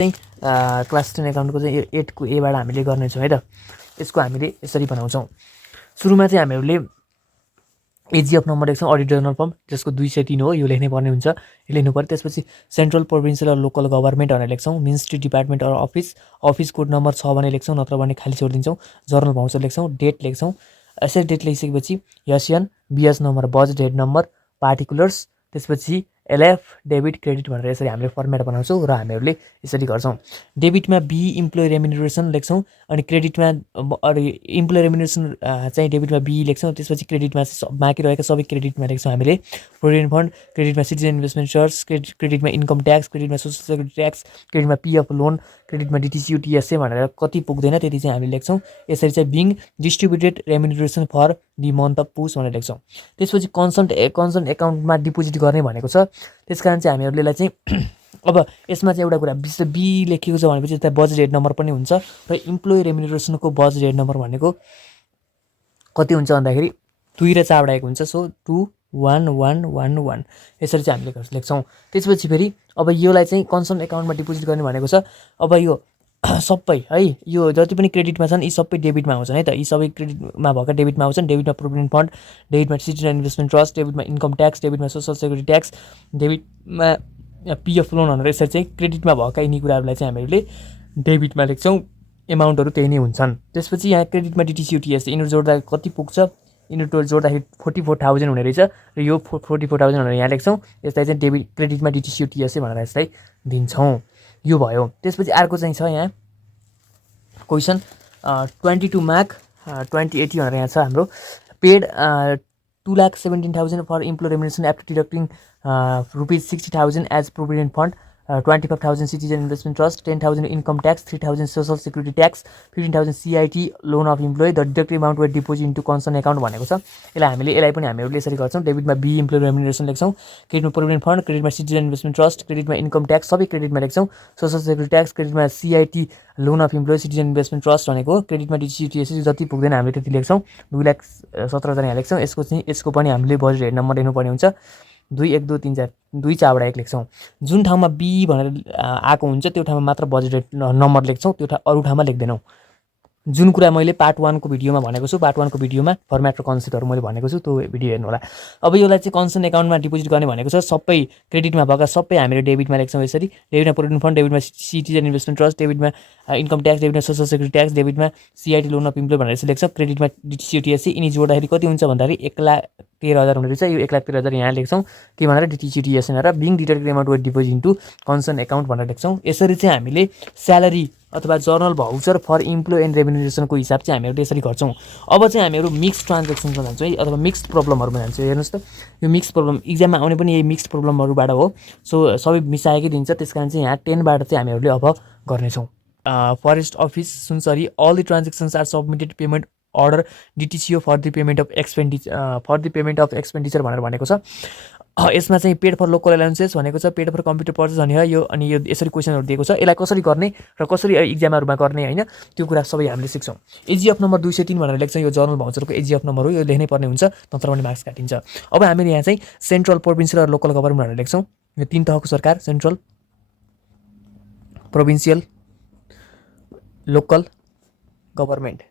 Class 10 एकाउन्टको चाहिँ 8 को एबाट हामीले गर्नेछौँ है त। यसको हामीले यसरी बनाउँछौँ। सुरुमा चाहिँ हामीहरूले एजिएफ नम्बर लेख्छौँ, अडिट जर्नल फर्म, जसको 203 हो, यो लेख्नै पर्ने हुन्छ, यो लेख्नु पर्यो। त्यसपछि सेन्ट्रल प्रोभिन्सियल र लोकल गभर्मेन्ट भनेर लेख्छौँ, ministry department or office, office code number 6 भने लेख्छौँ, नत्र भने खाली छोडिदिन्छौँ। जर्नल भाउचर लेख्छौँ, डेट लेख्छौँ। यसरी डेट लेखिसकेपछि SN, BS number, budget head number, particulars, त्यसपछि एलएफ, डेबिट, क्रेडिट भनेर यसरी हामीले फर्मेट बनाउँछौँ र हामीहरूले यसरी गर्छौँ। डेबिटमा बी इम्प्लोइ रेम्युनरेसन लेख्छौँ, अनि क्रेडिटमा इम्प्लोइ रेम्युनरेसन चाहिँ डेबिटमा बी लेख्छौँ। त्यसपछि क्रेडिटमा बाँकी रहेका सबै क्रेडिटमा लेख्छौँ हामीले। प्रोभिडेन्ट फन्ड, क्रेडिटमा सिटिजन इन्भेस्टमेन्ट ट्रस्ट, क्रेडिटमा इन्कम ट्याक्स, क्रेडिटमा सोसियल सेक्युरिटी ट्याक्स, क्रेडिटमा पिएफ लोन, क्रेडिटमा डिटिसी टिएसए भनेर कति पुग्दैन त्यति चाहिँ हामीले लेख्छौँ। यसरी चाहिँ being distributed remuneration for the month of Poush भनेर लेख्छौँ। त्यसपछि कन्सर्न एकाउन्टमा डिपोजिट गर्ने भनेको छ, त्यस कारण चाहिँ हामीहरूले चाहिँ अब यसमा चाहिँ एउटा कुरा विशेष बी लेखिएको छ भनेपछि त्यहाँ बजेट हेड नम्बर पनि हुन्छ र इम्प्लोइ रेम्युनरेसनको बजेट हेड नम्बर भनेको कति हुन्छ भन्दाखेरि 2 र 4 बाट हुन्छ, सो 21111 यसरी चाहिँ हामीले लेख्छौँ। त्यसपछि फेरि अब योलाई चाहिँ कन्सर्न एकाउन्टमा डिपोजिट गर्ने भनेको छ। अब यो सबै है, यो जति पनि क्रेडिटमा छन् यी सबै डेबिटमा आउँछन् है त। यी सबै क्रेडिटमा भएका डेबिटमा आउँछन्। डेबिटमा प्रोभिडेन्ट फन्ड, डेबिटमा सिटिजन इन्भेस्टमेन्ट ट्रस्ट, डेबिटमा इन्कम ट्याक्स, डेबिटमा सोसियल सेक्युरिटी ट्याक्स, डेबिटमा पिएफ लोन भनेर यसरी चाहिँ क्रेडिटमा भएका यिनी कुराहरूलाई चाहिँ हामीले डेबिटमा लेख्छौँ। एमाउन्टहरू त्यही नै हुन्छन्। त्यसपछि यहाँ क्रेडिटमा डिटिसियुटिएस यिनीहरू जोड्दा कति पुग्छ, यिनीहरू जोड्दाखेरि 44,000 हुने रहेछ र यो 44,000 भनेर यहाँ लेख्छौँ। यसलाई चाहिँ डेबिट क्रेडिटमा डिटिसियुटिएस भनेर यसलाई दिन्छौँ। यो भयो। त्यसपछि अर्को चाहिँ छ यहाँ क्वेसन 22 मार्क 2080 भनेर यहाँ छ हाम्रो। Paid 2,17,000 for employee remuneration after deducting ₹60,000 as provident fund, 25,000 citizen investment trust, 10,000 income tax, 3,000 social security tax, 15,000 CIT loan of employee, the deducted amount were deposit into concern account भनेको छ। यसलाई पनि हामीहरूले यसरी गर्छौँ। डेबिटमा बी इम्प्लोइ रेम्युनरेसन लेख्छौँ, क्रेडिटमा provident fund, क्रेडिटमा सिटिजन इन्भेस्टमेन्ट ट्रस्ट, क्रेडिटमा इन्कम ट्याक्स सबै क्रेडिटमा लेख्छौँ। सोसल सेक्युरिटी ट्याक्स क्रेडिटमा CIT loan of employee, citizen investment trust भनेको क्रेडिटमा डिसिटिएससी जति पुग्दैन हामीले त्यति लेख्छौँ। 2,17,000 यहाँ लेख्छौँ। यसको पनि हामीले बजेट हेड नम्बर लेख्नुपर्ने हुन्छ। 2 1 2 3 4 2 4 बाट 1 लेख्छौँ। जुन ठाउँमा बी भनेर आएको हुन्छ त्यो ठाउँमा मात्र बजेट नम्बर लेख्छौँ, त्यो अरू ठाउँमा लेख्दैनौँ। जुन कुरा मैले पार्ट 1 को भिडियोमा भनेको छु, पार्ट 1 को भिडियोमा फर्मेट र कन्सेप्टहरू मैले भनेको छु, त्यो भिडियो हेर्नु होला। अब यसलाई चाहिँ कन्सर्न एकाउन्टमा डिपोजिट गर्ने भनेको छ। सबै क्रेडिटमा भएका सबै हामीले डेबिटमा लेख्छौँ यसरी। डेबिटमा प्रोभिडेन्ट फन्ड, डेबिटमा सिटिजन इन्भेस्टमेन्ट ट्रस्ट, डेबिटमा इन्कम ट्याक्स, डेबिटमा सोसल सेक्युरिटी ट्याक्स, डेबिटमा सिआइटी लोन अफ इम्प्लोइ भनेर यसरी लेख्छ। क्रेडिटमा डिटिसिटिएससी यिनी जोड्दाखेरि कति हुन्छ भन्दाखेरि 1,13,000 हुने रहेछ। यो 1,13,000 यहाँ लेख्छौँ के भनेर डिटिसिटिएससी भनेर being deducted amount were deposit into concern account भनेर लेख्छौँ। यसरी चाहिँ हामीले स्यालेरी अथवा journal voucher for employee and रेम्युनरेसनको हिसाब चाहिँ हामीहरू यसरी गर्छौँ। अब चाहिँ हामीहरू मिक्स ट्रान्जेक्सनमा जान्छौँ है, अथवा मिक्स प्रब्लमहरूमा जान्छौँ। हेर्नुहोस् त, यो मिक्स प्रब्लम इक्जाममा आउने पनि यही मिक्स प्रब्लमहरूबाट हो। सो सबै मिसाएकै दिन्छ, त्यस कारण चाहिँ यहाँ 10 बाट चाहिँ हामीहरूले अब गर्नेछौँ। Forest office Sunsari, all the transactions are submitted payment order DTCO for the payment of expenditure भनेर भनेको छ। यसमा चाहिँ पेड फर लोकल एलाउन्सेस भनेको छ, पेड फर कम्प्युटर पर्चेस भने यो, अनि यो यसरी क्वेसनहरू दिएको छ। यसलाई कसरी गर्ने र कसरी इक्जामहरूमा गर्ने होइन, त्यो कुरा सबै हामीले सिक्छौँ। एजिएफ नम्बर 203 भनेर लेख्छौँ। यो जर्नल भाउचरको एजिएफ नम्बर हो, यो लेख्नै पर्ने हुन्छ, नत्र भने मार्क्स काटिन्छ। अब हामीले यहाँ चाहिँ सेन्ट्रल प्रोभिन्सियल र लोकल गभर्मेन्ट भनेर लेख्छौँ। यो 3 तहको सरकार, सेन्ट्रल, प्रोभिन्सियल, लोकल गभर्मेन्ट।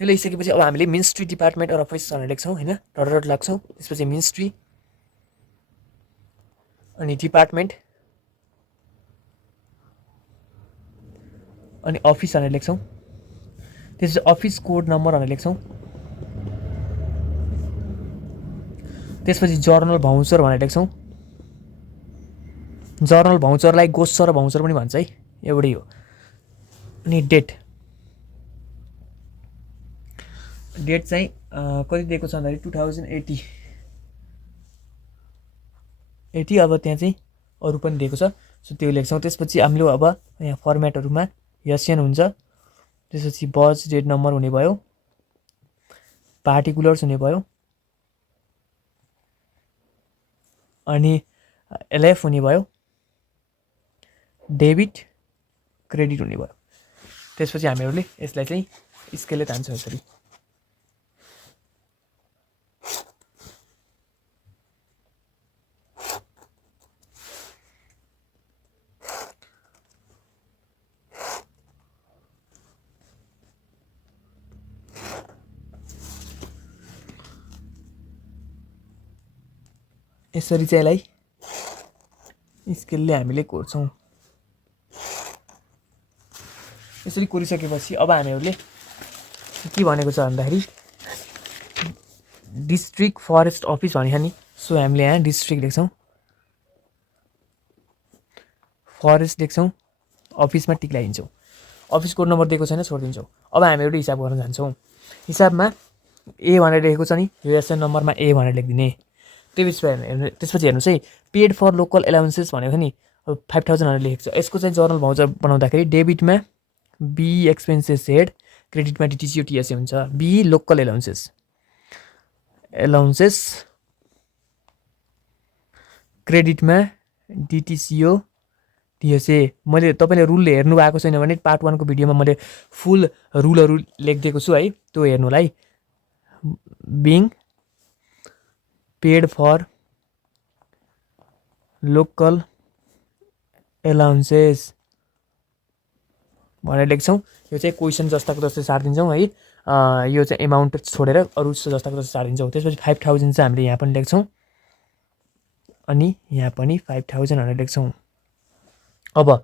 यो लेखिसकेपछि अब हामीले मिनिस्ट्री डिपार्टमेन्ट अर अफिस भनेर लेख्छौँ होइन, डट लाग्छौँ। त्यसपछि मिनिस्ट्री अनि डिपार्टमेन्ट अनि अफिस भनेर लेख्छौँ। त्यसपछि अफिस कोड नम्बर भनेर लेख्छौँ। त्यसपछि जर्नल भाउचर भनेर लेख्छौँ। जर्नल भाउचरलाई गोस्स र भाउचर पनि भन्छ है, एउटै हो। अनि डेट चाहिँ कति दिएको छ भन्दाखेरि 2080। अब त्यहाँ चाहिँ अरू पनि दिएको छ, सो त्यो लेख्छौँ। त्यसपछि हामीले अब यहाँ फर्मेटहरूमा एसएन हुन्छ, त्यसपछि बजेट हेड नम्बर हुने भयो, पार्टिकुलर्स हुने भयो, अनि एलएफ हुने भयो, डेबिट क्रेडिट हुने भयो। त्यसपछि हामीहरूले यसलाई चाहिँ स्केलले तान्छौँ यसरी। यसरी चाहिँ यसलाई स्केलले हामीले कोर्छौँ। यसरी कोरिसकेपछि अब हामीहरूले के भनेको छ भन्दाखेरि डिस्ट्रिक्ट फरेस्ट अफिस भनेको नि। सो हामीले यहाँ डिस्ट्रिक्ट लेख्छौँ, फरेस्ट लेख्छौँ, अफिसमा टिक लगाइदिन्छौँ। अफिस कोड नम्बर दिएको छैन, छोडिदिन्छौँ। अब हामी एउटा हिसाब गर्न जान्छौँ। हिसाबमा ए भनेर लेखेको छ नि, यो एसएन नम्बरमा ए भनेर लेखिदिने। त्यसपछि हेर्नुहोस् है, पेड फर लोकल एलाउन्सेस भनेको नि 5000 भनेर लेखेको छ। यसको चाहिँ जर्नल भाउचर बनाउँदाखेरि डेबिटमा बी एक्सपेन्सेस हेड, क्रेडिटमा डिटिसिओ टिएसए हुन्छ। बी लोकल एलाउन्सेस क्रेडिटमा डिटिसिओ टिएसए। मैले तपाईँले रुल हेर्नु भएको छैन भने पार्ट 1 को भिडियोमा मैले फुल रुलहरू लेखिदिएको छु है, त्यो हेर्नुलाई। बिङ पेड फर लोकल एलाउन्सेस भनेर लेख्छौँ। यो चाहिँ क्वेसन जस्ताको जस्तै सारिदिन्छौँ है। यो चाहिँ एमाउन्ट छोडेर अरू जस्ताको जस्तै सारिदिन्छौँ। त्यसपछि 5000 चाहिँ हामीले यहाँ पनि लेख्छौँ, अनि यहाँ पनि 5000 भनेर लेख्छौँ। अब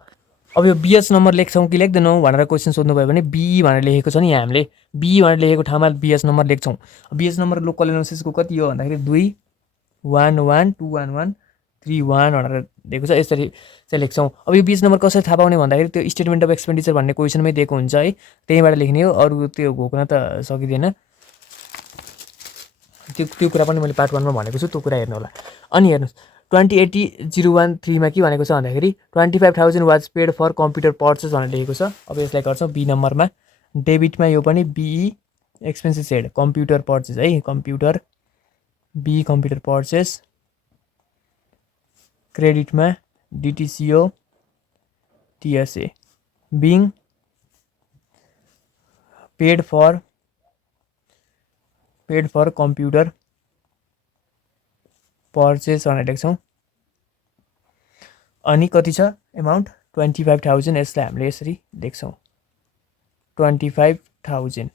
यो बिएस नम्बर लेख्छौँ कि लेख्दैनौँ भनेर क्वेसन सोध्नुभयो भने बी भनेर लेखेको छ नि, यहाँ हामीले बी भनेर लेखेको ठाउँमा बिएस नम्बर लेख्छौँ। बिएस नम्बर लोकल एलाउन्सेसको कति हो भन्दाखेरि 2112131 भनेर दिएको छ, यसरी चाहिँ लेख्छौँ। अब यो बिएस नम्बर कसरी थाहा पाउने भन्दाखेरि त्यो स्टेटमेन्ट अफ एक्सपेन्डिचर भन्ने क्वेसनमै दिएको हुन्छ है, त्यहीँबाट लेख्ने हो। अरू त्यो घोक्न त सकिँदैन, त्यो कुरा पनि मैले पार्ट 1 मा भनेको छु, त्यो कुरा हेर्नु होला। अनि हेर्नुहोस् 2080-013 मा के भनेको छ भन्दाखेरि 25000 was paid for computer purchase भनेर लेखेको छ। अब यसलाई गर्छौँ बी नम्बरमा, डेबिटमा यो पनि BE expenses head computer purchase है, कम्प्युटर पर्चेस, क्रेडिटमा DTCO TSA. Being paid for computer purchase भनेर लेख्छौँ। अनि कति छ एमाउन्ट 25000, यसलाई हामीले यसरी लेख्छौँ 25000।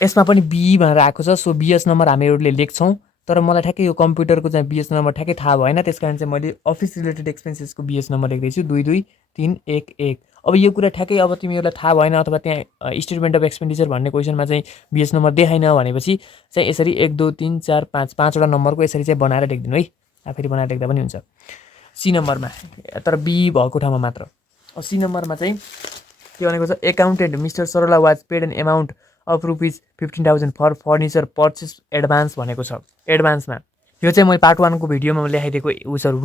यसमा पनि बी भनेर आएको छ। सो बिएस नम्बर हामीहरूले लेख्छौँ, तर मलाई ठ्याक्कै यो कम्प्युटरको चाहिँ बिएस नम्बर ठ्याक्कै थाहा भएन, त्यस कारण चाहिँ मैले अफिस रिलेटेड एक्सपेन्सेसको बिएस नम्बर लेख्दैछु 22311। अब यो कुरा ठ्याक्कै अब तिमीहरूलाई थाहा भएन अथवा त्यहाँ स्टेटमेन्ट अफ एक्सपेन्डिचर भन्ने क्वेसनमा चाहिँ बिएस नम्बर देखाइन भनेपछि चाहिँ यसरी 1 2 3 4 5 5वटा नम्बरको यसरी चाहिँ बनाएर लेखिदिनु है, आफैले बनाएर लेख्दा पनि हुन्छ। सी नम्बरमा तर बी भएको ठाउँमा मात्र। अब सी नम्बरमा चाहिँ के भनेको छ, accountant mister Sarala was paid an amount of ₹15,000 for furniture purchase advance भनेको छ। एडभान्समा यो चाहिँ मैले पार्ट 1 को भिडियोमा लेखाइदिएको उसहरू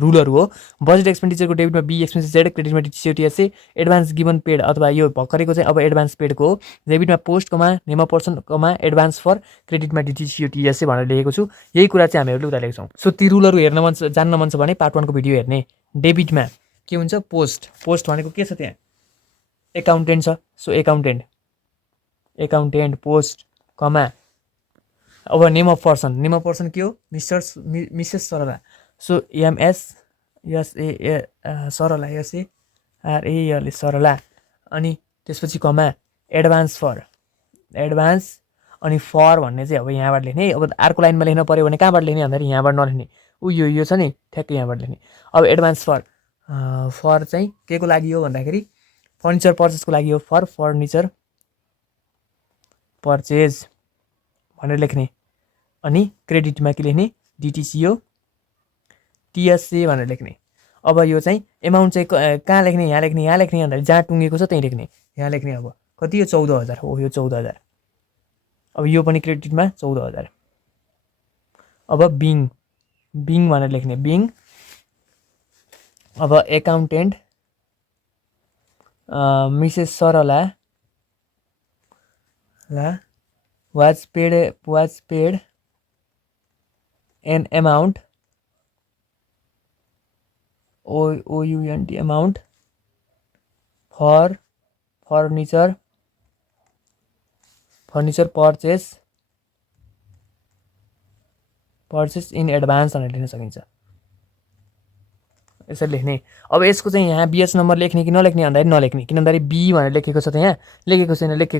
रुलहरू हो। बजेट एक्सपेन्डिचरको डेबिटमा बी एक्सपेन्सेस जेड, क्रेडिटमा डिटिसिओटिएसए, एडभान्स गिभन पेड अथवा यो भर्खरको चाहिँ अब एडभान्स पेडको हो। डेबिटमा post comma name of person comma advance for, क्रेडिटमा डिटिसिओटिएसए भनेर लेखेको छु। यही कुरा चाहिँ हामीहरूले उता लेख्छौँ। सो ती रुलहरू जान्न मन छ भने पार्ट 1 को भिडियो हेर्ने। डेबिटमा के हुन्छ, पोस्ट भनेको के छ, त्यहाँ एकाउन्टेन्ट छ। सो एकाउन्टेन्ट पोस्ट कमा, अब नेम अफ पर्सन के हो, मिसेस सरला। सो MSSA सरला, SARAL सरला। अनि त्यसपछि कमा एडभान्स अनि फर भन्ने चाहिँ अब यहाँबाट लेख्ने। अब अर्को लाइनमा लेख्न पऱ्यो भने कहाँबाट लेख्ने भन्दाखेरि यहाँबाट नलेख्ने, यो छ नि ठ्याक्कै यहाँबाट लेख्ने। अब एडभान्स फर चाहिँ के को लागि हो भन्दाखेरि फर्निचर पर्चेसको लागि हो, फर फर्निचर पर्चेस भनेर लेख्ने। अनि क्रेडिटमा के लेख्ने, डिटिसिओ टिएसए भनेर लेख्ने। अब यो चाहिँ एमाउन्ट चाहिँ कहाँ लेख्ने, यहाँ लेख्ने भन्दाखेरि जहाँ टुङ्गेको छ त्यहीँ लेख्ने, यहाँ लेख्ने। अब कति हो, 14000 हो, यो 14000। अब यो पनि क्रेडिटमा 14000। अब बिङ भनेर लेख्ने, बिङ। अब accountant Mrs Sarala was paid an amount OUNT amount for furniture purchase in advance भनेर लेख्न सकिन्छ, यसरी लेख्ने। अब यसको चाहिँ यहाँ बिएस नम्बर लेख्ने कि नलेख्ने भन्दाखेरि नलेख्ने, किन भन्दाखेरि बी भनेर लेखेको छ, त्यहाँ लेखेको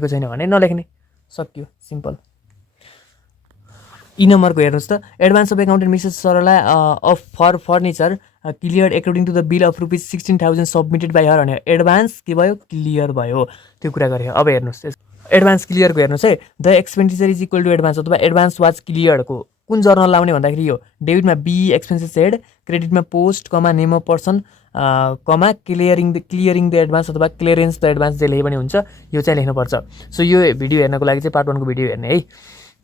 छैन भने नलेख्ने, सक्यो, सिम्पल। ई नम्बरको हेर्नुहोस् त advance of accountant Mrs Sarla of for furniture clear according to the bill of ₹16,000 submitted by her भने एडभान्स के भयो क्लियर भयो त्यो कुरा गरे। अब हेर्नुहोस् एडभान्स क्लियरको हेर्नुहोस् है the expenditure is equal to advance अथवा एडभान्स वाज क्लियरको कुन जर्नल लाउने भन्दाखेरि यो डेबिटमा बी एक्सपेन्सेस हेड क्रेडिटमा post comma name of person comma clearing the advance अथवा क्लियरेन्स द एडभान्स जे लेखे पनि हुन्छ यो चाहिँ लेख्नुपर्छ। सो यो भिडियो हेर्नको लागि चाहिँ पार्ट 1 को भिडियो हेर्ने है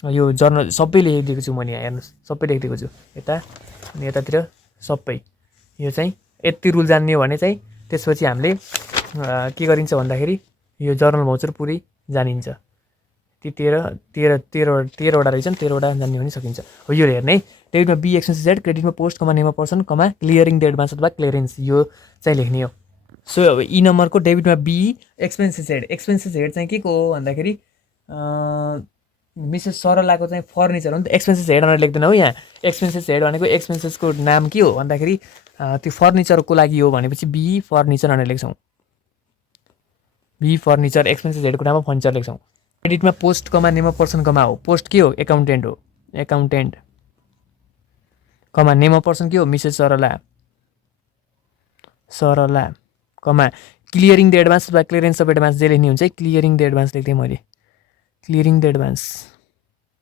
यो जर्नल सबै लेखिदिएको छु मैले यहाँ हेर्नुहोस् सबै लेखिदिएको छु यता अनि यतातिर सबै यो चाहिँ यति रुल जान्ने हो भने चाहिँ त्यसपछि हामीले के गरिन्छ भन्दाखेरि यो जर्नल भाउचर पुरै जानिन्छ ती 13वटा रहेछन् 13वटा जान्ने पनि सकिन्छ हो यो हेर्ने डेबिटमा बी एक्सपेन्सेस हेड क्रेडिटमा post comma name of person comma clearing the advance अथवा क्लियरेन्स यो चाहिँ लेख्ने हो। सो अब ई नम्बरको डेबिटमा बी एक्सपेन्सेस हेड चाहिँ के को हो भन्दाखेरि मिसेस सरलाको चाहिँ फर्निचर हो नि त एक्सपेन्सेस हेड भनेर लेख्दैन हो यहाँ एक्सपेन्सेस हेड भनेको एक्सपेन्सेसको नाम के हो भन्दाखेरि त्यो फर्निचरको लागि हो भनेपछि बी फर्निचर भनेर लेख्छौँ बी फर्निचर एक्सपेन्सेस हेडको नाममा फर्निचर लेख्छौँ। क्रेडिटमा post comma name of person comma हो पोस्ट के हो accountant comma name of person के हो Mrs Sarala comma clearing the advance अथवा क्लियरेन्स अफ एडभान्स जे लेख्ने हुन्छ क्लियरिङ द एडभान्स लेख्थेँ मैले क्लियरिङ द एडभान्स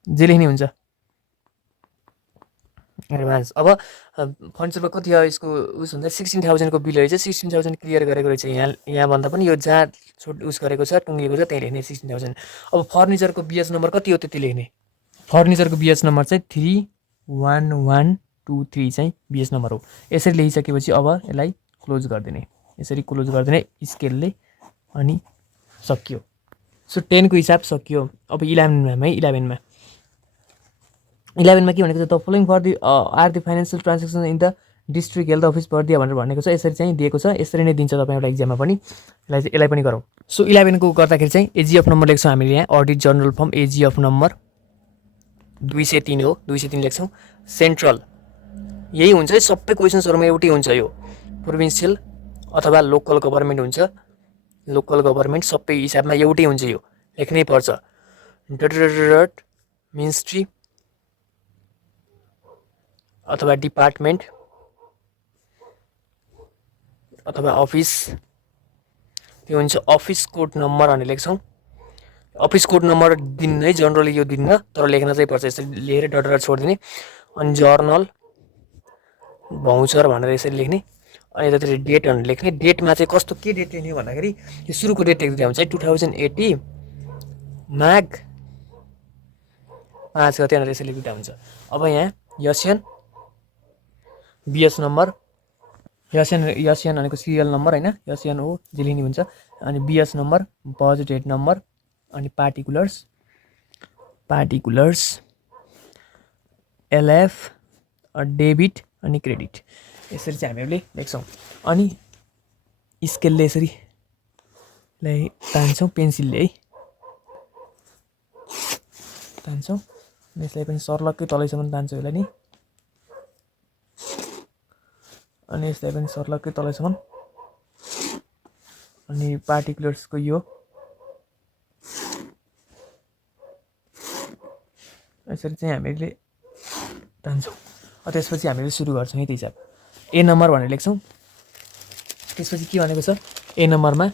जे लेख्ने हुन्छ एडभान्स। अब फर्निचरमा कति हो यसको उस भन्दा 16,000 को बिल रहेछ 16,000 क्लियर गरेको रहेछ यहाँ भन्दा पनि यो जहाँ उस गरेको छ टुङ्गिएको छ त्यही लेख्ने 16,000। अब फर्निचरको बिएस नम्बर कति हो त्यति लेख्ने फर्निचरको बिएस नम्बर चाहिँ 31123 चाहिँ बिएस नम्बर हो। यसरी लेखिसकेपछि अब यसलाई क्लोज गरिदिने यसरी क्लोज गरिदिने स्केलले अनि सकियो। सो 10 को हिसाब सकियो। अब 11मा के भनेको छ the following for the are the financial transaction in the district health office Bardiya भनेर भनेको छ यसरी चाहिँ दिएको छ यसरी नै दिन्छ तपाईँ एउटा इक्जाममा पनि यसलाई पनि गरौँ। सो 11 को गर्दाखेरि चाहिँ एजिएफ नम्बर लेख्छौँ हामीले यहाँ अडिट जर्नल फर्म एजिएफ नम्बर 203 हो 203 लेख्छौँ। सेन्ट्रल यही हुन्छ सबै क्वेसन्सहरूमा एउटै हुन्छ यो प्रोभिन्सियल अथवा लोकल गभर्मेन्ट हुन्छ लोकल गभर्मेन्ट सबै हिसाबमा एउटै हुन्छ यो लेख्नै पर्छ मिनिस्ट्री अथवा डिपार्टमेन्ट अथवा अफिस त्यो हुन्छ अफिस कोड नम्बर भनेर लेख्छौँ। अफिस कोड नम्बर दिन्न जनरली यो दिन्न तर लेख्न चाहिँ पर्छ यसरी लेखेर डट छोडिदिने अनि जर्नल भाउचर भनेर यसरी लेख्ने अनि यतातिर डेट भनेर लेख्ने डेटमा चाहिँ कस्तो के डेट लेख्ने भन्दाखेरि यो सुरुको डेट लेख्दै हुन्छ 2080 माघ 5 गते भनेर यसरी लेख्दा हुन्छ। अब यहाँ यसियन बिएस नम्बर यसियन भनेको सिरियल नम्बर होइन यसियन हो जे लेख्ने हुन्छ अनि BS number budget head number अनि पार्टिकुलर्स एलएफ डेबिट अनि क्रेडिट यसरी चाहिँ हामीले लेख्छौँ अनि स्केलले यसरी तान्छौँ पेन्सिलले है तान्छौँ यसलाई पनि सर्लक्कै तलैसम्म तान्छौँ यसलाई नि अनि यसलाई पनि सर्लक्कै तलैसम्म अनि पार्टिकुलर्सको यो यसरी चाहिँ हामीले तान्छौँ। त्यसपछि हामीले सुरु गर्छौँ यति हिसाब ए नम्बर भनेर लेख्छौँ। त्यसपछि के भनेको छ ए नम्बरमा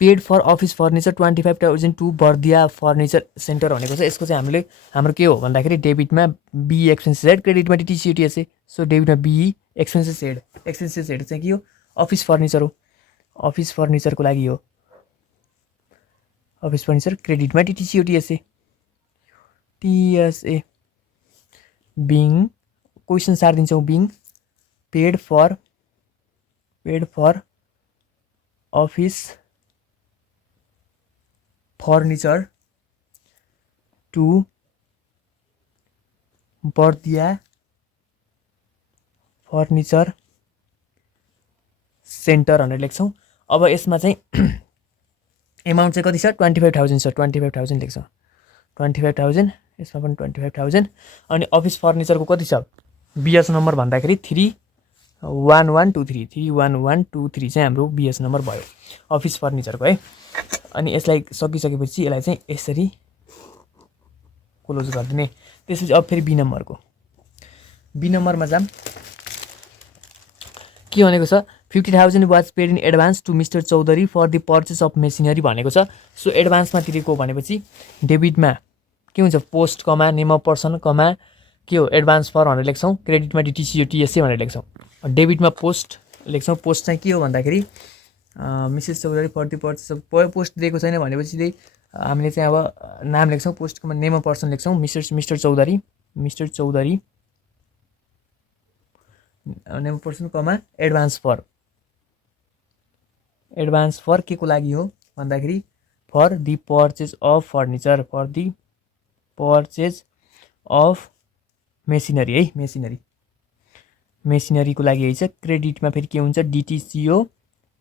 paid for office furniture 25,000 to Bardiya furniture centre भनेको छ। यसको चाहिँ हामीले हाम्रो के हो भन्दाखेरि डेबिटमा बी एक्सपेन्सेस हेड क्रेडिटमा टिटिसिटिएसए सो डेबिटमा बी एक्सपेन्सेस हेड चाहिँ के हो अफिस फर्निचर हो अफिस फर्निचरको लागि हो अफिस फर्निचर क्रेडिटमा टिटिसिटिएसए टिएसए बिङ क्वेसन सार दिन्छौँ being paid for office furniture to Bardiya furniture centre भनेर लेख्छौँ। अब यसमा चाहिँ एमाउन्ट चाहिँ कति छ 25,000 छ 25,000 लेख्छौँ 25,000 यसमा पनि 25,000 अनि अफिस फर्निचरको कति छ बिएस नम्बर भन्दाखेरि 31123 चाहिँ हाम्रो बिएस नम्बर भयो अफिस फर्निचरको है। अनि यसलाई सकिसकेपछि यसलाई चाहिँ यसरी क्लोज गरिदिने त्यसपछि अब फेरि बी नम्बरमा जाम के भनेको छ 50,000 was paid in advance to Mr Chaudhary for the purchase of machinery भनेको छ। सो एडभान्समा तिरेको भनेपछि डेबिटमा के हुन्छ post comma name of person comma के हो एडभान्स फर भनेर लेख्छौँ, क्रेडिटमा डिटिसिओ टिएसए भनेर लेख्छौँ, डेबिटमा पोस्ट लेख्छौँ। पोस्ट चाहिँ के हो भन्दाखेरि Mrs Chaudhary for the purchase of post दिएको छैन भनेपछि चाहिँ हामीले चाहिँ अब नाम लेख्छौँ, पोस्टको नेम अफ पर्सन लेख्छौँ Mr Chaudhary name of person comma advance for के को लागि हो भन्दाखेरि for the purchase of furniture of machinery है मेसिनरीको लागि है छ। क्रेडिटमा फेरि के हुन्छ डिटिसिओ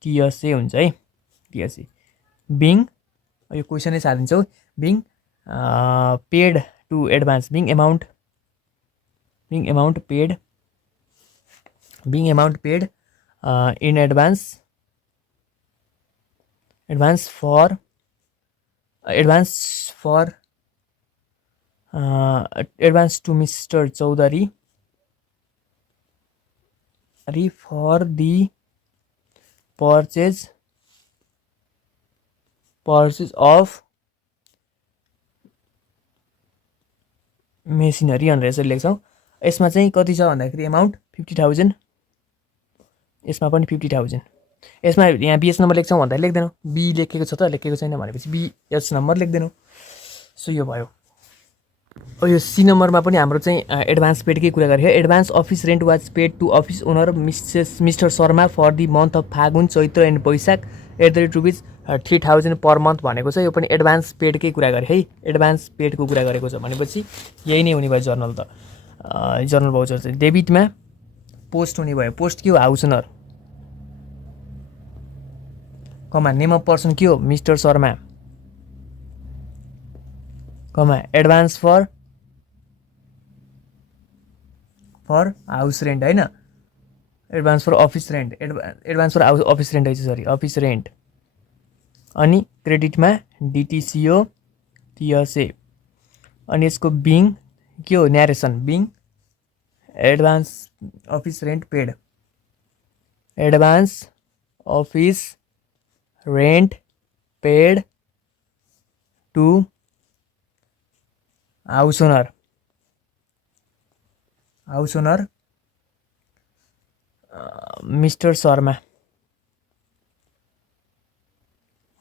टिएसए हुन्छ है टिएसए बिङ यो क्वेसनै सारिन्छौँ being paid to advance being amount paid in advance to Mr Chaudhary for the purchase of machinery भनेर यसरी लेख्छौँ। यसमा चाहिँ कति छ भन्दाखेरि एमाउन्ट 50,000, यसमा पनि 50,000। यसमा यहाँ बिएस नम्बर लेख्छौँ भन्दा लेख्दैनौँ, बी लेखेको छ त लेखेको छैन भनेपछि बिएस नम्बर लेख्दैनौँ। सो यो भयो। यो सी नम्बरमा पनि हाम्रो चाहिँ एडभान्स पेडकै कुरा गरेको advance office rent was paid to office owner Mr Sharma for the month of Falgun Chaitra and Baishakh @ ₹3,000 per month भनेको छ। यो पनि एडभान्स पेडकै कुरा गरे है, एडभान्स पेडको कुरा गरेको छ भनेपछि यही नै हुने भयो जर्नल त जर्नल भाउचर चाहिँ। डेबिटमा पोस्ट हुने भयो, पोस्ट के हो house owner comma name of person के हो Mr Sharma comma advance for house rent होइन advance for office rent office rent है सरी अफिस रेन्ट। अनि क्रेडिटमा डिटिसिओ टिएसए अनि यसको बिङ के हो narration being advance office rent paid advance office rent paid to house owner Mr Sharma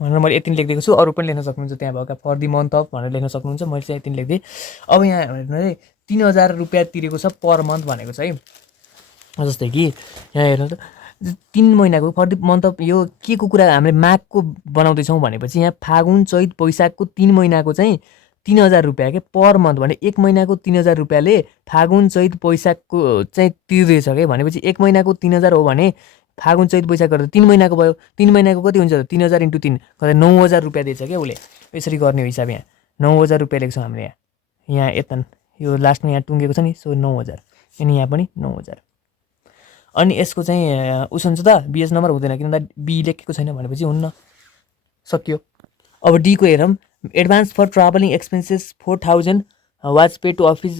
भनेर मैले यति लेखिदिएको छु। अरू पनि लेख्न सक्नुहुन्छ त्यहाँ भएका फर दि मन्थ अफ भनेर लेख्न सक्नुहुन्छ, मैले चाहिँ यति लेखिदिएँ। अब यहाँ हेर्नु है 3,000 रुपियाँ तिरेको छ पर मन्थ भनेको छ है। जस्तै कि यहाँ हेर्नु त 3 महिनाको फर दि मन्थ अफ यो के को कुरा हामीले माघको बनाउँदैछौँ भनेपछि यहाँ फागुन चैत वैशाखको 3 महिनाको चाहिँ 3,000 रुपियाँ के पर मन्थ भने 1 महिनाको 3,000 रुपियाँले फागुन चैत वैशाखको चाहिँ तिर्दैछ क्या भनेपछि 1 महिनाको 3,000 हो भने फागुन चैत वैशाख गरेर 3 महिनाको भयो। 3 महिनाको कति हुन्छ 3,000 × 3 कतै 9,000 रुपियाँ दिएछ क्या उसले। यसरी गर्ने हो हिसाब। यहाँ 9,000 रुपियाँ लेख्छौँ हामीले यहाँ यतन यो लास्टमा यहाँ टुङ्गेको छ नि सो 9,000 अनि यहाँ पनि 9,000। अनि यसको चाहिँ उस हुन्छ त बिएस नम्बर हुँदैन किन भन्दा बी लेखेको छैन भनेपछि हुन्न सक्यो। अब डीको हेरौँ advance for travelling expenses 4,000 was paid to office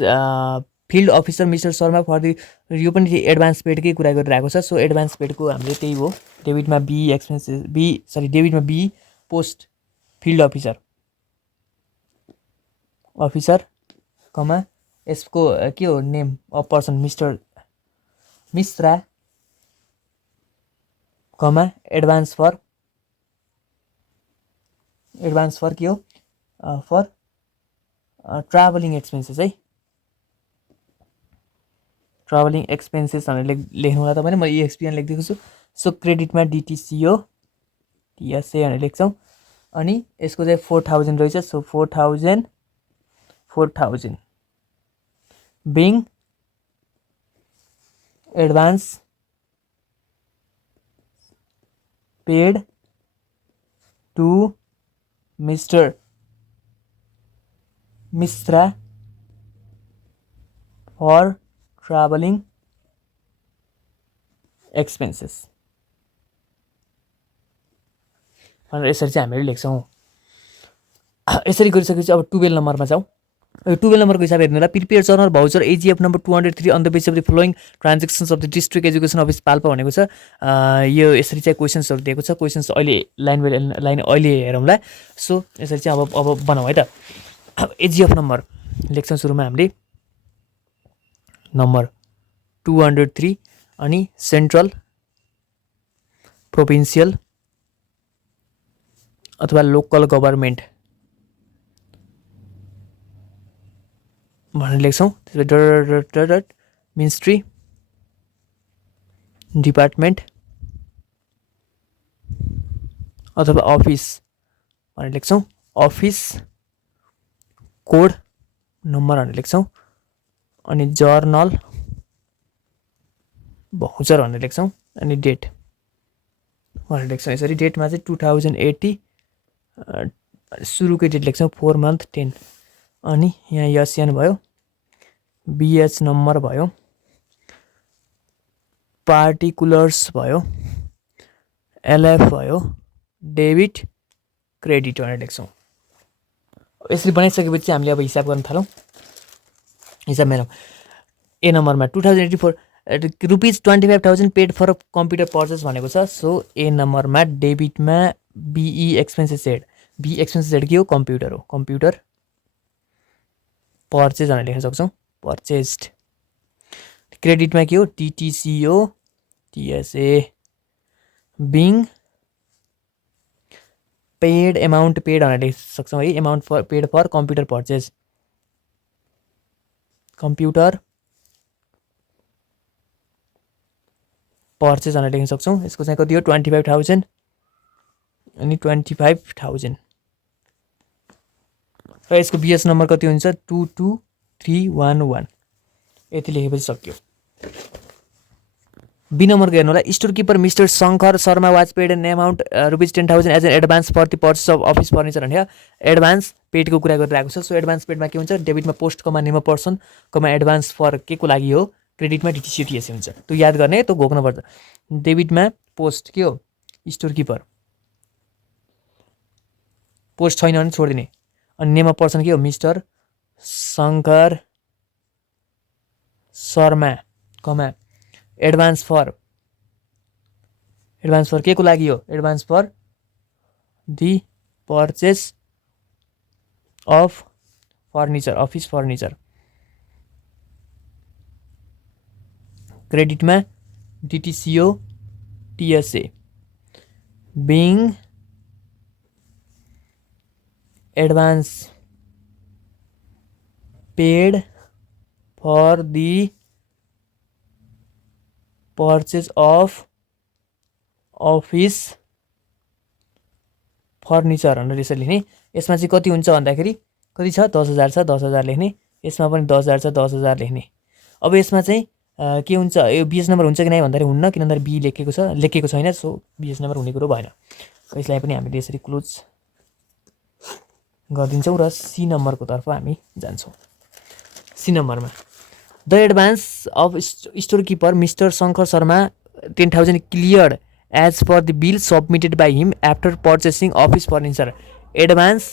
field officer Mr Sharma for the यो पनि एडभान्स पेडकै कुरा गरिरहेको छ। सो एडभान्स पेडको हामीले त्यही हो डेबिटमा बी एक्सपेन्सेस डेबिटमा B post field officer comma यसको के हो name of person Mr Mishra comma advance for के हो फर ट्राभलिङ एक्सपेन्सेस है ट्राभलिङ एक्सपेन्सेस भनेर लेख्नु होला तपाईँले मैले EXPN लेखिदिएको छु। सो क्रेडिटमा डिटिसिओ टिएसए भनेर लेख्छौँ अनि यसको चाहिँ 4,000 रहेछ। So 4,000 being advance paid to Mr Mishra for travelling expenses भनेर यसरी चाहिँ हामीले लेख्छौँ। यसरी गरिसकेपछि अब 12 नम्बरमा जाउँ। 12 नम्बरको हिसाब हेर्नु होला prepare journal voucher AGF number 203 on the basis of the following transactions of the district education office Palpa भनेको छ। यो यसरी चाहिँ क्वेसन्सहरू दिएको छ। क्वेसन्स अहिले लाइन बाई लाइन अहिले हेरौँला। सो यसरी चाहिँ अब बनाऊ है त। एजिएफ नम्बर लेख्छौँ सुरुमा हामीले नम्बर 203 अनि सेन्ट्रल प्रोभिन्सियल अथवा लोकल गभर्मेन्ट भनेर लेख्छौँ। त्यसपछि मिनिस्ट्री डिपार्टमेन्ट अथवा अफिस भनेर लेख्छौँ। अफिस कोड नम्बर भनेर लेख्छौँ। अनि जर्नल भाउचर भनेर लेख्छौँ। अनि डेट भनेर लेख्छौँ। यसरी डेटमा चाहिँ 2080 सुरुकै डेट लेख्छौँ 4 month 10। अनि यहाँ एसएन भयो, बिएच नम्बर भयो, पार्टिकुलर्स भयो, एलएफ भयो, डेबिट क्रेडिट भनेर लेख्छौँ। यसरी बनाइसकेपछि हामीले अब हिसाब गर्न थालौँ। हिसाब मेरा ए नम्बरमा 2084 rupees 25,000 paid for computer purchase भनेको छ। सो ए नम्बरमा डेबिटमा BE expenses head, B expenses head के हो? कम्प्युटर हो। कम्प्युटर पर्चेस भनेर लेख्न सक्छौँ, पर्चेस्ड। क्रेडिटमा के हो? TTCO TSA. Being paid amount paid भनेर लेख्न सक्छौँ है, amount for paid for computer purchase. Computer purchase भनेर लेख्न सक्छौँ। यसको चाहिँ कति हो? 25,000 अनि 25,000। र यसको बिएस नम्बर कति हुन्छ? 22311। यति लेखेपछि सक्यो। बी नम्बरको हेर्नु होला store keeper Mr Shankar Sharma was paid an amount rupees 10,000 as an advance for the purchase of office furniture भनेर एडभान्स पेडको कुरा गरिरहेको छ। सो एडभान्स पेडमा के हुन्छ? डेबिटमा post comma name person comma advance for के को लागि हो? क्रेडिटमा डिटिसिटिएसए हुन्छ। त्यो याद गर्ने, त्यो घोक्नुपर्छ। डेबिटमा पोस्ट के हो? स्टोर किपर। पोस्ट छैन भने छोडिदिने। अनि नेम पर्सन के हो? Mr Shankar Sharma comma advance for के को लागि हो? Advance for the purchase of furniture, office furniture. क्रेडिटमा DTCO TSA. Being advance paid for the purchase of office furniture भनेर यसरी लेख्ने। यसमा चाहिँ कति हुन्छ भन्दाखेरि कति छ? 10,000 छ, 10,000 लेख्ने। यसमा पनि 10,000 छ, 10,000 लेख्ने। अब यसमा चाहिँ के हुन्छ? यो बिएस नम्बर हुन्छ कि नै भन्दाखेरि हुन्न, किन भन्दाखेरि बी लेखेको छैन। सो बिएस नम्बर हुने कुरो भएन। यसलाई पनि हामीले यसरी क्लोज गरिदिन्छौँ र सी नम्बरको तर्फ हामी जान्छौँ। सी नम्बरमा the advance of store keeper Mr Shankar Sharma 10,000 cleared as per the bill submitted by him after purchasing office furniture. Advance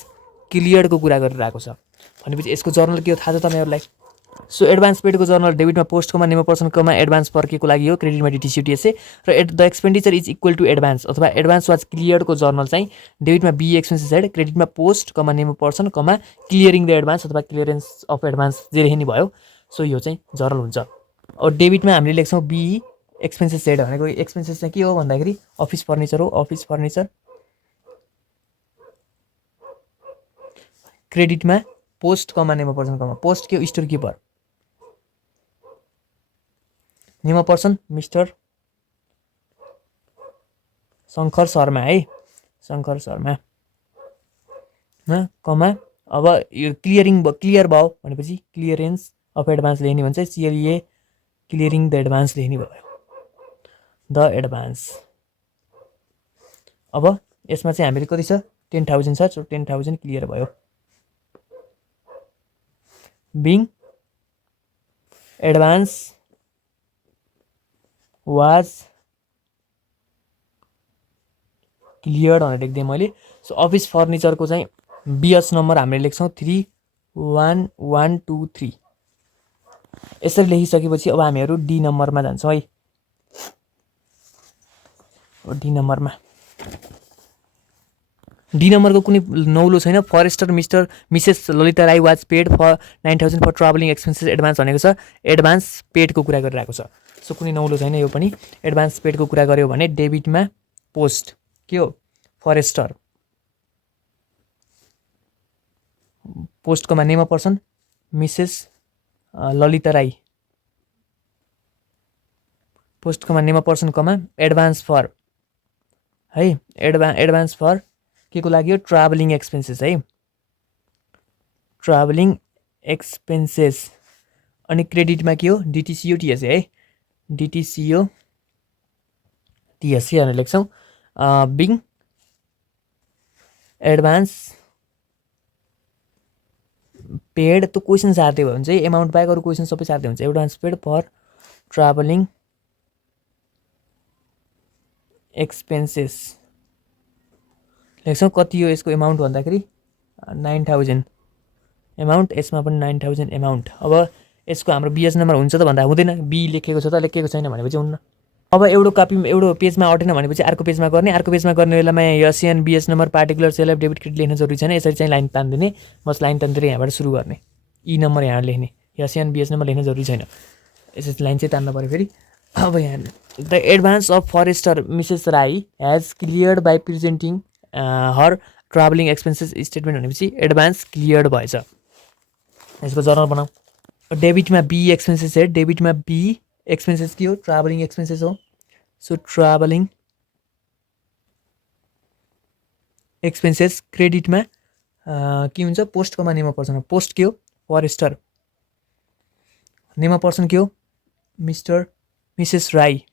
क्लियर्डको कुरा गरिरहेको छ भनेपछि यसको जर्नल के हो थाहा छ तपाईँहरूलाई? सो एडभान्स पेडको जर्नल डेबिटमा पोस्टकोमा नेम पर्सनकोमा एडभान्स फर्केको लागि हो, क्रेडिटमा डिटिसिटिएसए। र the expenditure is equal to advance अथवा एडभान्स वाज क्लियर्डको जर्नल चाहिँ डेबिटमा बी एक्सपेन्सेस हेड, क्रेडिटमा post comma name person comma clearing the advance अथवा क्लियरेन्स अफ एडभान्स जे लेख्ने भयो। सो यो चाहिँ जर्नल हुन्छ। अब डेबिटमा हामीले लेख्छौँ बी एक्सपेन्सेस हेड भनेको एक्सपेन्सेस चाहिँ के हो भन्दाखेरि अफिस फर्निचर हो, अफिस फर्निचर। क्रेडिटमा post comma name person comma post के हो? Store keeper. Name person Mr Shankar Sharma है, शङ्कर शर्मा कमा अब यो क्लियर भयो भनेपछि क्लियरेन्स अफ एडभान्स लेख्ने भन्छ, सिएलए क्लियरिङ द एडभान्स लेख्ने भयो, द एडभान्स। अब यसमा चाहिँ हामीले कति छ? 10,000 छ। सो 10,000 क्लियर भयो। बिङ एडभान्स वाज क्लियर भनेर लेखिदिएँ मैले। सो अफिस फर्निचरको चाहिँ बिएस नम्बर हामीले लेख्छौँ 3 1 1 2 3 यसरी लेखिसकेपछि अब हामीहरू डी नम्बरमा जान्छौँ है। डी नम्बरमा डी नम्बरको कुनै नौलो छैन। Forester Mr Mrs Lalita Rai was paid for 9,000 for travelling expenses advance भनेको छ। एडभान्स पेडको कुरा गरिरहेको छ। सो कुनै नौलो छैन यो पनि। एडभान्स पेडको कुरा गऱ्यो भने डेबिटमा पोस्ट के हो forester, post comma name of person Mrs Lalita Rai, post comma name of person comma advance for है, एडभान्स फर के को लागि हो ट्राभलिङ एक्सपेन्सेस है, ट्राभलिङ एक्सपेन्सेस। अनि क्रेडिटमा के हो डिटिसिओ टिएसए है, डिटिसिओ टिएसए भनेर लेख्छौँ। बिङ एडभान्स पेड त क्वेसन सार्दै भयो भने चाहिँ एमाउन्ट बाहेक अरू क्वेसन सबै सार्दै हुन्छ। Advance paid for travelling expenses लेख्छौँ। कति हो यसको एमाउन्ट भन्दाखेरि 9,000 एमाउन्ट, यसमा पनि 9,000 एमाउन्ट। अब यसको हाम्रो बिएस नम्बर हुन्छ त भन्दा हुँदैन, बी लेखेको छ त लेखेको छैन भनेपछि हुन्न। अब एउटा पेजमा अटेन भनेपछि अर्को पेजमा गर्ने, अर्को पेजमा गर्ने बेलामा SN BS number particular cell debit credit लेख्न जरुरी छैन। यसरी चाहिँ लाइन तान्दिने, बस लाइन तान्दै यहाँबाट सुरु गर्ने, ई नम्बर यहाँ लेख्ने, एसएन बिएस नम्बर लेख्न जरुरी छैन। यसरी लाइन चाहिँ तान्न पऱ्यो फेरि। अब यहाँ the advance of forester Mrs Rai has cleared by presenting her travelling expenses statement भनेपछि एडभान्स क्लियर्ड भएछ। यसको जर्नल बनाऊ। डेबिटमा बी एक्सपेन्सेस है, डेबिटमा बी एक्सपेन्सेस के हो ट्राभलिङ एक्सपेन्सेस हो। So travelling expenses. क्रेडिटमा के हुन्छ post comma name of person, post के हो फरेस्टर, नेम अफ पर्सन के हो Mr Mrs Rai,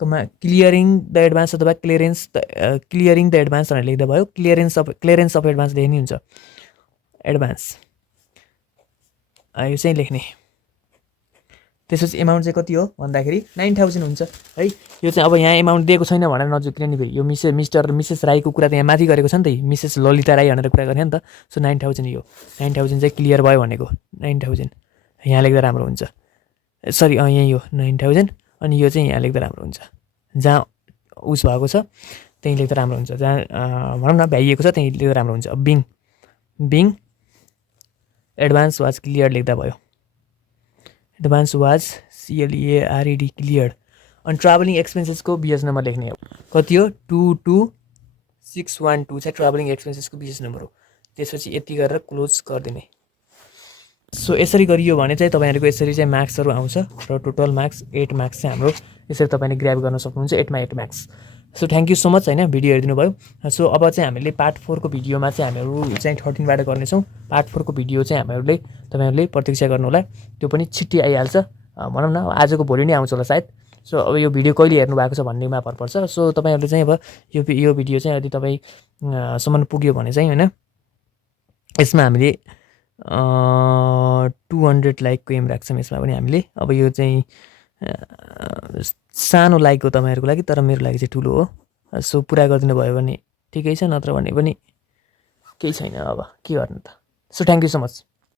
clearing the advance अथवा क्लियरिङ द एडभान्स भनेर लेख्दा भयो। क्लियरेन्स अफ एडभान्स लेख्ने हुन्छ एडभान्स, यो चाहिँ लेख्ने। त्यसपछि एमाउन्ट चाहिँ कति हो भन्दाखेरि 9,000 हुन्छ है। यो चाहिँ अब यहाँ एमाउन्ट दिएको छैन भनेर नजुक्ने नि फेरि, यो मिस्टर मिसेस राईको कुरा त यहाँ माथि गरेको छ नि त, मिसेस ललिता राई भनेर कुरा गरेँ नि त। सो 9,000 यो 9,000 चाहिँ क्लियर भयो भनेको, 9,000 यहाँ लेख्दा राम्रो हुन्छ। सरी यहीँ हो 9,000, अनि यो चाहिँ यहाँ लेख्दा राम्रो हुन्छ, जहाँ उस भएको छ त्यहीँ लेख्दा राम्रो हुन्छ, जहाँ भनौँ न भ्याइएको छ त्यहीँ लेख्दा राम्रो हुन्छ। बिङ एडभान्स वाज क्लियर लेख्दा भयो, एडभान्स वाज CLEARED क्लियर्ड। अनि ट्राभलिङ एक्सपेन्सेसको बिएस नम्बर लेख्ने हो, कति हो 22612 चाहिँ ट्राभलिङ एक्सपेन्सेसको बिएस नम्बर हो। त्यसपछि यति गरेर क्लोज गरिदिने। सो यसरी गरियो भने चाहिँ तपाईँहरूको यसरी चाहिँ मार्क्सहरू आउँछ र टोटल मार्क्स 8 मार्क्स चाहिँ हाम्रो यसरी तपाईँले ग्र्याब गर्न सक्नुहुन्छ, 8 मा 8 marks. So thank you so much होइन भिडियो हेरिदिनु भयो। सो अब चाहिँ हामीले पार्ट 4 को भिडियोमा चाहिँ हामीहरू चाहिँ 13बाट गर्नेछौँ। पार्ट 4 को भिडियो चाहिँ तपाईँहरूले प्रतीक्षा गर्नु होला, त्यो पनि छिट्टै आइहाल्छ, भनौँ न आजको भोलि नै आउँछ होला सायद। सो अब यो भिडियो कहिले हेर्नु भएको छ भन्नेमा भर पर्छ। सो तपाईँहरूले चाहिँ अब यो भिडियो चाहिँ यदि तपाईँसम्म पुग्यो भने चाहिँ होइन, यसमा हामीले 200 लाइकको एम राख्छौँ यसमा पनि हामीले। अब यो चाहिँ सानो लाइक हो तपाईँहरूको लागि, तर मेरो लागि चाहिँ ठुलो हो। सो पुरा गरिदिनु भयो भने ठिकै छ, नत्र भने पनि केही छैन, अब के गर्नु त। So thank you so much.